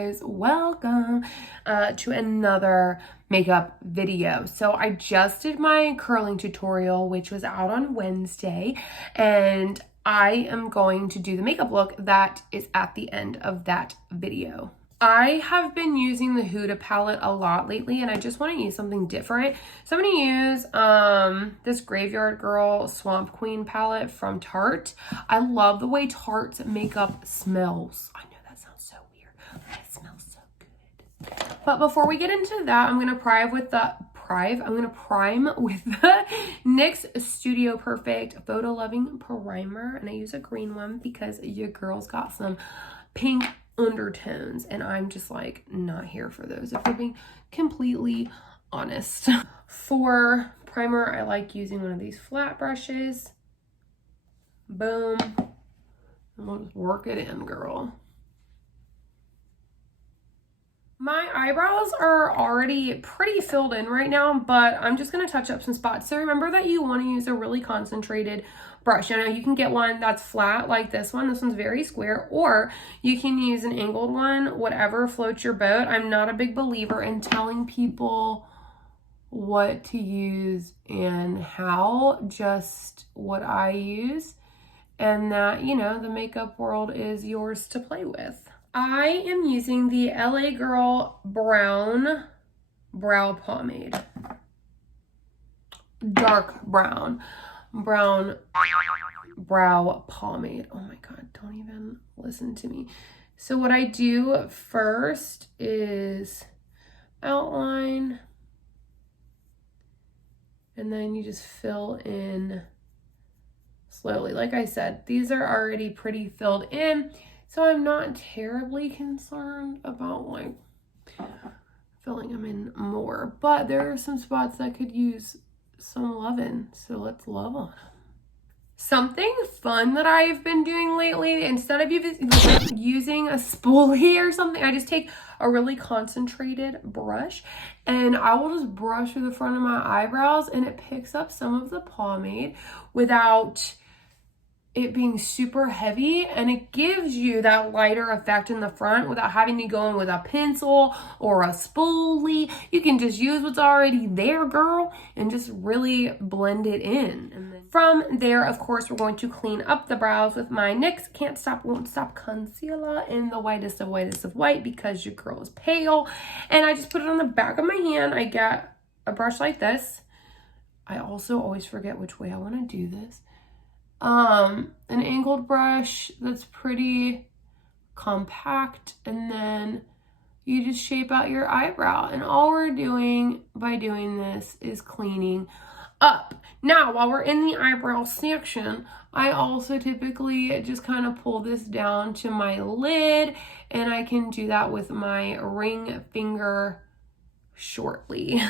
guys, welcome to another makeup video. So I just did my curling tutorial, which was out on Wednesday, and I am going to do the makeup look that is at the end of that video. I have been using the Huda palette a lot lately, and I just want to use something different. So I'm going to use this Graveyard Girl Swamp Queen palette from Tarte. I love the way Tarte's makeup smells. I know that sounds so weird, but it smells so good. But before we get into that, I'm going to prime with the NYX Studio Perfect Photo Loving Primer, and I use a green one because your girl's got some pink undertones, and I'm just like not here for those, if we're being completely honest. For primer, I like using one of these flat brushes. Boom. And we'll just work it in, girl. My eyebrows are already pretty filled in right now, but I'm just going to touch up some spots. So remember that you want to use a really concentrated brush. I know you can get one that's flat like this one. This one's very square, or you can use an angled one, whatever floats your boat. I'm not a big believer in telling people what to use and how, just what I use, and that, you know, the makeup world is yours to play with. I am using the LA Girl Brown Brow Pomade. Dark brown brow pomade. Oh my God, don't even listen to me. So what I do first is outline, and then you just fill in slowly. Like I said, these are already pretty filled in, so I'm not terribly concerned about like filling them in more, but there are some spots that could use some loving, so let's love on them. Something fun that I've been doing lately, instead of using a spoolie or something, I just take a really concentrated brush and I will just brush through the front of my eyebrows, and it picks up some of the pomade without it being super heavy, and it gives you that lighter effect in the front without having to go in with a pencil or a spoolie. You can just use what's already there, girl, and just really blend it in. And then from there, of course, we're going to clean up the brows with my NYX Can't Stop Won't Stop concealer in the whitest of white, because your girl is pale. And I just put it on the back of my hand. I get a brush like this. I also always forget which way I want to do this. An angled brush that's pretty compact, and then you just shape out your eyebrow, and all we're doing by doing this is cleaning up. Now, while we're in the eyebrow section, I also typically just kind of pull this down to my lid, and I can do that with my ring finger shortly.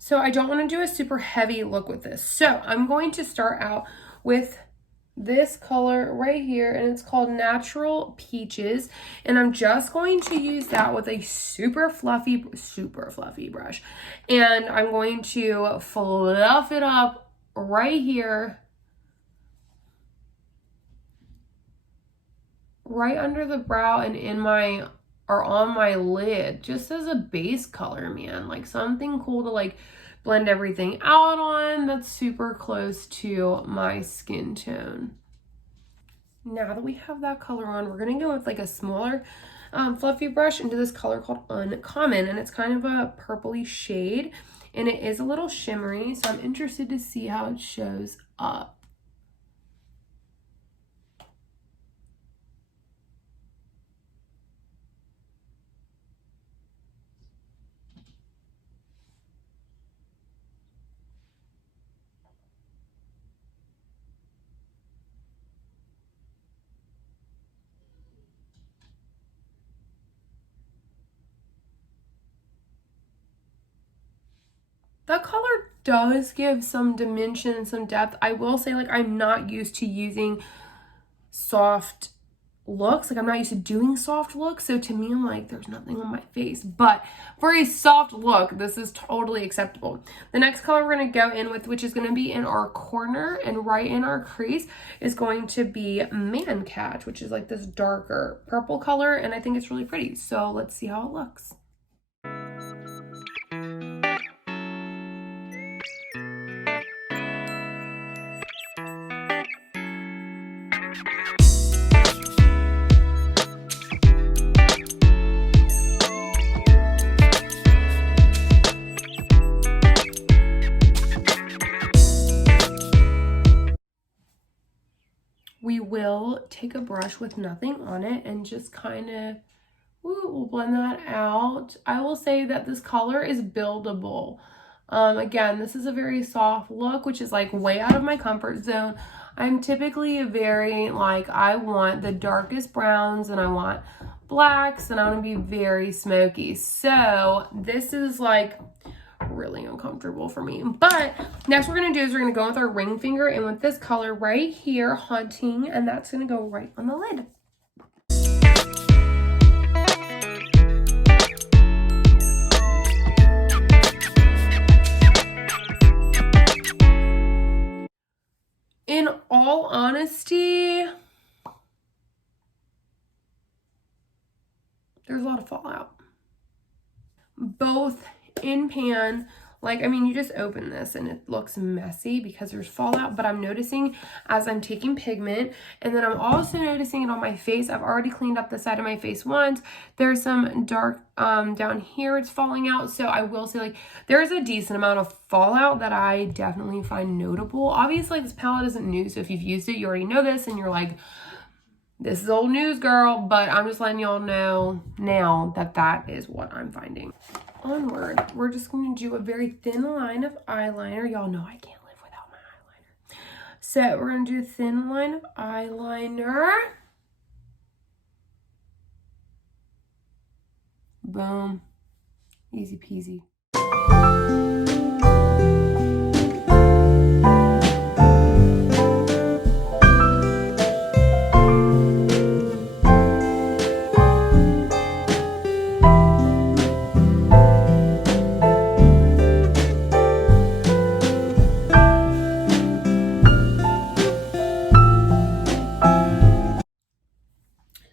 So I don't want to do a super heavy look with this. So I'm going to start out with this color right here, and it's called Natural Peaches. And I'm just going to use that with a super fluffy brush. And I'm going to fluff it up right here, right under the brow and on my lid, just as a base color, man. Like something cool to like blend everything out on that's super close to my skin tone. Now that we have that color on, we're gonna go with like a smaller fluffy brush into this color called Uncommon, and it's kind of a purpley shade, and it is a little shimmery, so I'm interested to see how it shows up. The color does give some dimension and some depth. I will say, like, I'm not used to using soft looks. Like, I'm not used to doing soft looks. So to me, I'm like, there's nothing on my face. But for a soft look, this is totally acceptable. The next color we're going to go in with, which is going to be in our corner and right in our crease, is going to be Man Catch, which is like this darker purple color. And I think it's really pretty. So let's see how it looks. We will take a brush with nothing on it and just kind of, we'll blend that out. I will say that this color is buildable. Again, this is a very soft look, which is like way out of my comfort zone. I'm typically very like, I want the darkest browns and I want blacks and I want to be very smoky. So this is like really uncomfortable for me. But next we're going to do is we're going to go with our ring finger and with this color right here, Haunting, and that's going to go right on the lid. In all honesty, there's a lot of fallout. Both in pan, like, I mean, you just open this and it looks messy because there's fallout, but I'm noticing as I'm taking pigment, and then I'm also noticing it on my face. I've already cleaned up the side of my face once. There's some dark down here, it's falling out. So I will say, like, there's a decent amount of fallout that I definitely find notable. Obviously, this palette isn't new, so if you've used it, you already know this and you're like, this is old news, girl, but I'm just letting y'all know now that that is what I'm finding. Onward, we're just going to do a very thin line of eyeliner. Y'all know I can't live without my eyeliner. So we're going to do a thin line of eyeliner. Boom. Easy peasy.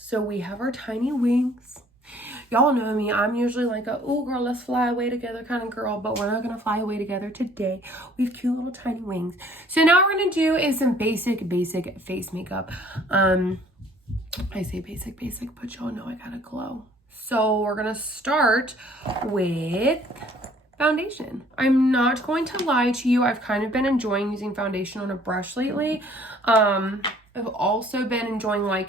So we have our tiny wings. Y'all know me, I'm usually like a, oh girl, let's fly away together kind of girl, but we're not gonna fly away together today. We have cute little tiny wings. So now we're gonna do is some basic face makeup. I say basic, but y'all know I gotta glow. So we're gonna start with foundation. I'm not going to lie to you, I've kind of been enjoying using foundation on a brush lately. I've also been enjoying, like,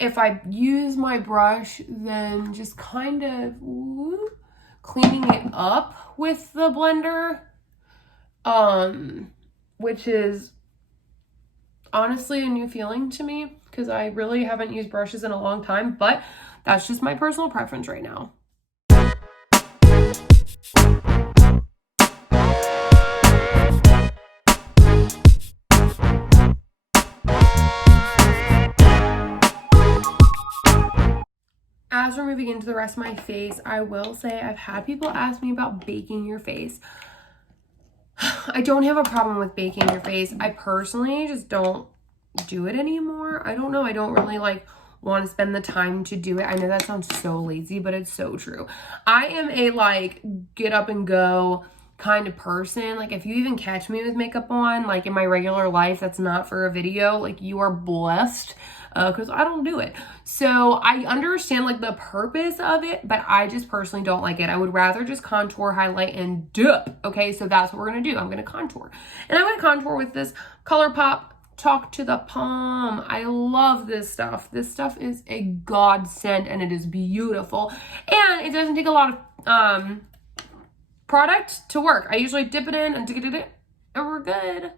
if I use my brush, then just kind of cleaning it up with the blender, which is honestly a new feeling to me because I really haven't used brushes in a long time, but that's just my personal preference right now. As we're moving into the rest of my face, I will say I've had people ask me about baking your face. I don't have a problem with baking your face. I personally just don't do it anymore. I don't know. I don't really like want to spend the time to do it. I know that sounds so lazy, but it's so true. I am a like get up and go kind of person. Like if you even catch me with makeup on, like in my regular life, that's not for a video, like you are blessed. Because I don't do it. So I understand like the purpose of it, but I just personally don't like it. I would rather just contour, highlight, and dip. Okay, so that's what we're gonna do. I'm gonna contour. And I'm gonna contour with this Colourpop Talk to the Palm. I love this stuff. This stuff is a godsend and it is beautiful. And it doesn't take a lot of product to work. I usually dip it in and we're good.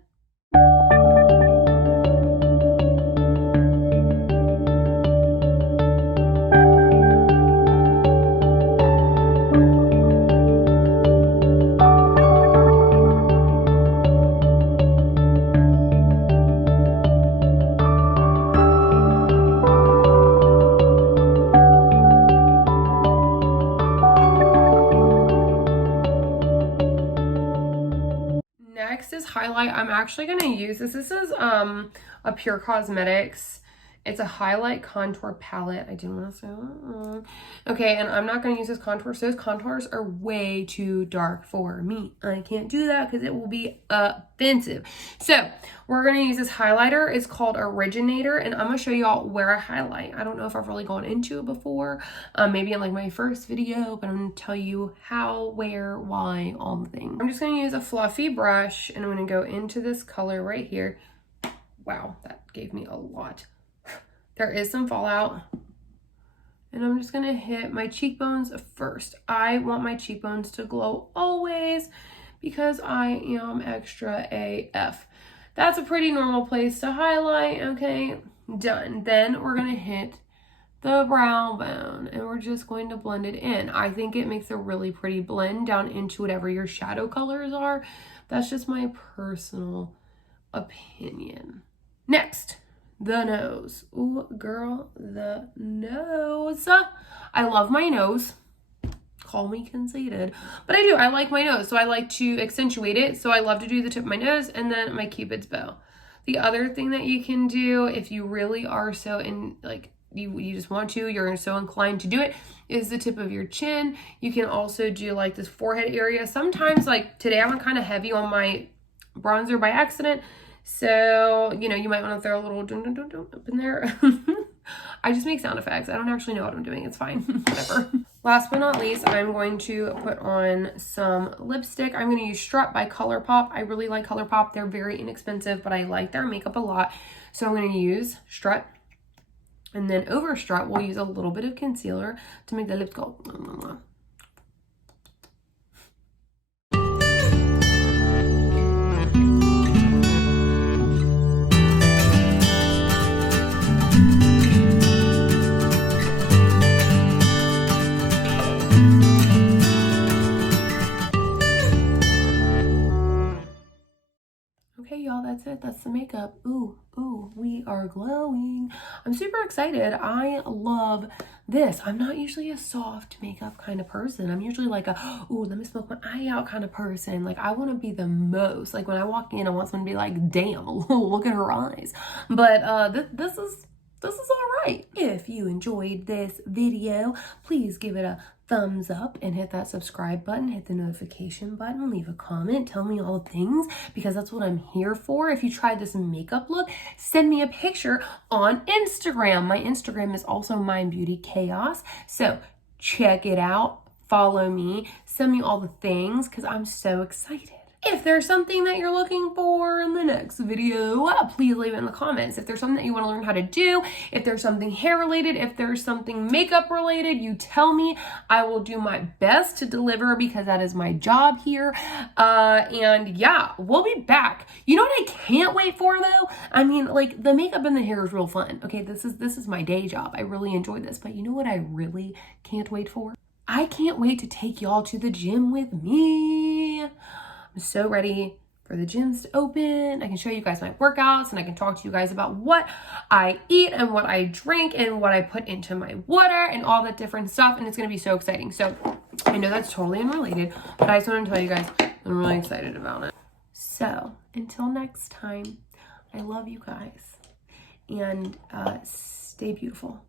next is highlight. I'm actually going to use this. This is a Pure Cosmetics. It's a highlight contour palette. I didn't want to say that. Okay, and I'm not going to use this contour. So those contours are way too dark for me. I can't do that because it will be offensive. So we're going to use this highlighter. It's called Originator, and I'm going to show y'all where I highlight. I don't know if I've really gone into it before, maybe in like my first video, but I'm going to tell you how, where, why, all the things. I'm just going to use a fluffy brush, and I'm going to go into this color right here. Wow, that gave me a lot. There is some fallout, and I'm just gonna hit my cheekbones first. I want my cheekbones to glow always because I am extra AF. That's a pretty normal place to highlight. Okay, done. Then we're gonna hit the brow bone, and we're just going to blend it in. I think it makes a really pretty blend down into whatever your shadow colors are. That's just my personal opinion. Next, the nose. Ooh, girl, the nose. I love my nose. Call me conceited, but I do. I like my nose, so I like to accentuate it. So I love to do the tip of my nose and then my Cupid's bow. The other thing that you can do if you really are so in, like, you just want to, you're so inclined to do it, is the tip of your chin. You can also do like this forehead area. Sometimes, like today, I went kind of heavy on my bronzer by accident. So, you know, you might want to throw a little dun, dun, dun, dun up in there. I just make sound effects. I don't actually know what I'm doing. It's fine. Whatever. Last but not least, I'm going to put on some lipstick. I'm going to use Strut by Colourpop. I really like Colourpop. They're very inexpensive, but I like their makeup a lot. So I'm going to use Strut. And then over Strut, we'll use a little bit of concealer to make the lips go. Okay, y'all, that's it. That's the makeup. Ooh, ooh, we are glowing. I'm super excited. I love this. I'm not usually a soft makeup kind of person. I'm usually like a, ooh, let me smoke my eye out kind of person. Like, I want to be the most. Like, when I walk in, I want someone to be like, damn, look at her eyes. But this is all right. If you enjoyed this video, please give it a thumbs up and hit that subscribe button, hit the notification button, leave a comment, tell me all the things, because that's what I'm here for. If you tried this makeup look, send me a picture on Instagram. My Instagram is also Mind Beauty Chaos, so check it out, follow me, send me all the things, because I'm so excited. If there's something that you're looking for in the next video, please leave it in the comments. If there's something that you want to learn how to do, if there's something hair related, if there's something makeup related, you tell me. I will do my best to deliver because that is my job here. And yeah, we'll be back. You know what I can't wait for though? I mean, like, the makeup and the hair is real fun. Okay, this is my day job. I really enjoy this. But you know what I really can't wait for? I can't wait to take y'all to the gym with me. I'm so ready for the gyms to open. I can show you guys my workouts, and I can talk to you guys about what I eat and what I drink and what I put into my water and all that different stuff. And it's going to be so exciting. So I know that's totally unrelated, but I just want to tell you guys I'm really excited about it. So until next time, I love you guys, and stay beautiful.